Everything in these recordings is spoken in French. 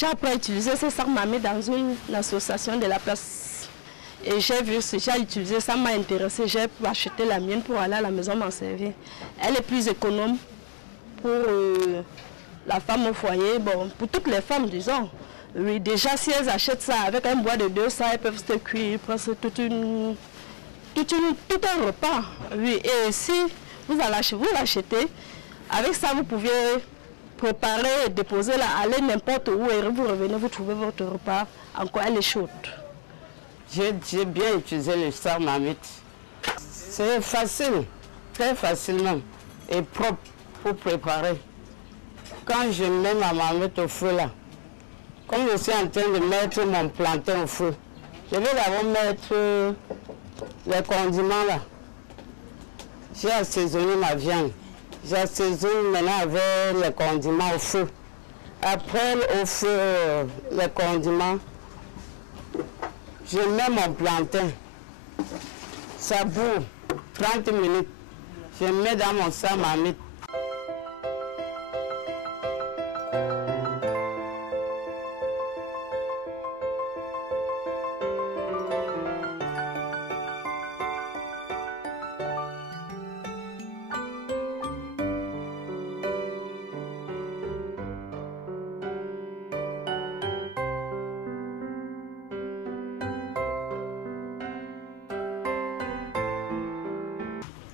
déjà après utiliser ce sac m'a mis dans une association de la place. Et j'ai vu ce j'ai utilisé, ça m'a intéressé. J'ai acheté la mienne pour aller à la maison m'en servir. Elle est plus économe pour la femme au foyer, bon, pour toutes les femmes, disons. Oui, déjà si elles achètent ça avec un bois de 200, elles peuvent se cuire presque tout un repas. Oui, et si vous l'achetez, avec ça vous pouvez préparer et déposer là, aller n'importe où et vous revenez, vous trouvez votre repas, encore elle est chaude. J'ai bien utilisé le sac marmite. C'est facile, très facilement et propre pour préparer. Quand je mets ma marmite au feu là, comme je suis en train de mettre mon plantain au feu, je vais d'abord mettre les condiments là. J'ai assaisonné ma viande. J'assaisonne maintenant avec les condiments au feu. Après au feu, les condiments, je mets mon plantain. Ça bout 30 minutes. Je mets dans mon sac marmite.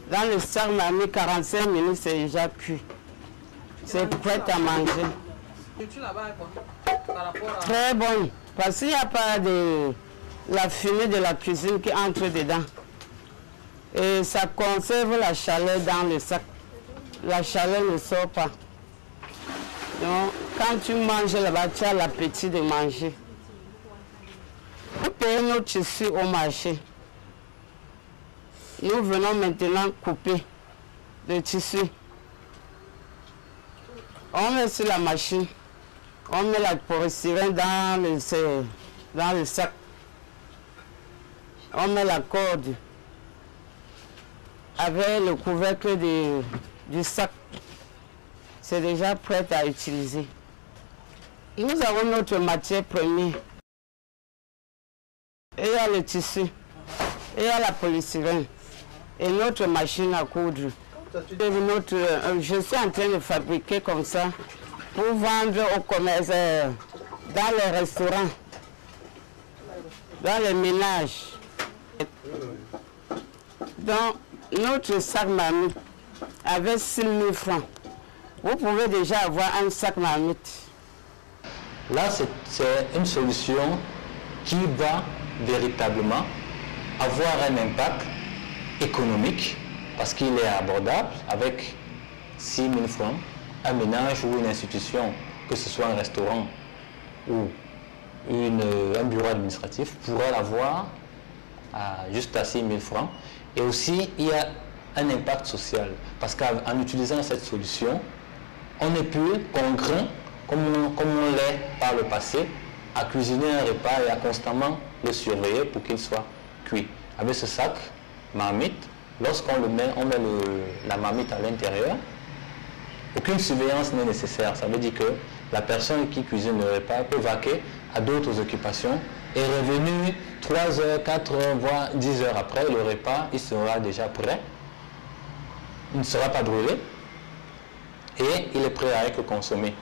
Dans le sac marmite, 45 minutes, c'est déjà cuit. C'est prêt à manger. Très bon. Parce qu'il n'y a pas de la fumée de la cuisine qui entre dedans. Et ça conserve la chaleur dans le sac. La chaleur ne sort pas. Donc, quand tu manges là-bas, tu as l'appétit de manger. On paye nos tissus au marché. Nous venons maintenant couper le tissu. On met sur la machine. On met la polystyrène dans le sac. On met la corde avec le couvercle du sac. C'est déjà prêt à utiliser. Nous avons notre matière première. Et il y a le tissu. Et il y a la polystyrène. Et notre machine à coudre. Je suis en train de fabriquer comme ça pour vendre au commerce, dans les restaurants, dans les ménages. Donc, notre sac marmite avec 6 000 francs. Vous pouvez déjà avoir un sac marmite. Là, c'est une solution qui va véritablement avoir un impact économique parce qu'il est abordable avec 6 000 francs. Un ménage ou une institution, que ce soit un restaurant ou un bureau administratif, pourrait l'avoir juste à 6 000 francs. Et aussi, il y a un impact social parce qu'en utilisant cette solution, on n'est plus contraint, comme on l'est par le passé, à cuisiner un repas et à constamment le surveiller pour qu'il soit cuit. Avec ce sac marmite, lorsqu'on le met, on met la marmite à l'intérieur, aucune surveillance n'est nécessaire. Ça veut dire que la personne qui cuisine le repas peut vaquer à d'autres occupations et revenir 3 heures, 4 heures, voire 10 heures après, le repas il sera déjà prêt. Il ne sera pas brûlé et il est prêt à être consommé.